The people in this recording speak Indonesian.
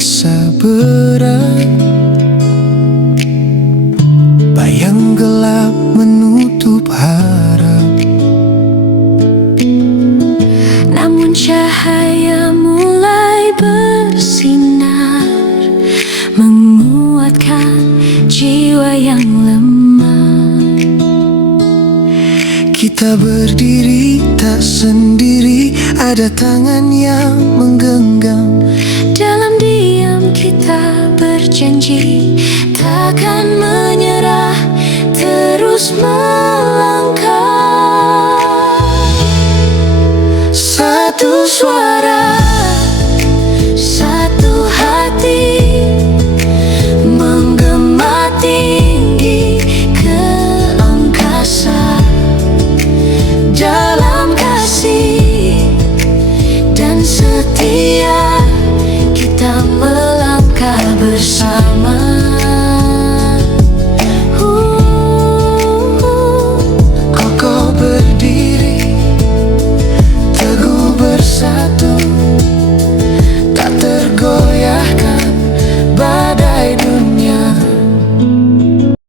terasa berat. Bayang gelap menutup harap, namun cahaya mulai bersinar, menguatkan jiwa yang lemah. Kita berdiri tak sendiri, ada tangan yang menggenggam. Dalam diam kita berjanji takkan menyerah, terus melangkah. Satu suara, satu hati, menggema tinggi ke angkasa. Dalam kasih dan setia kita melangkah bersama.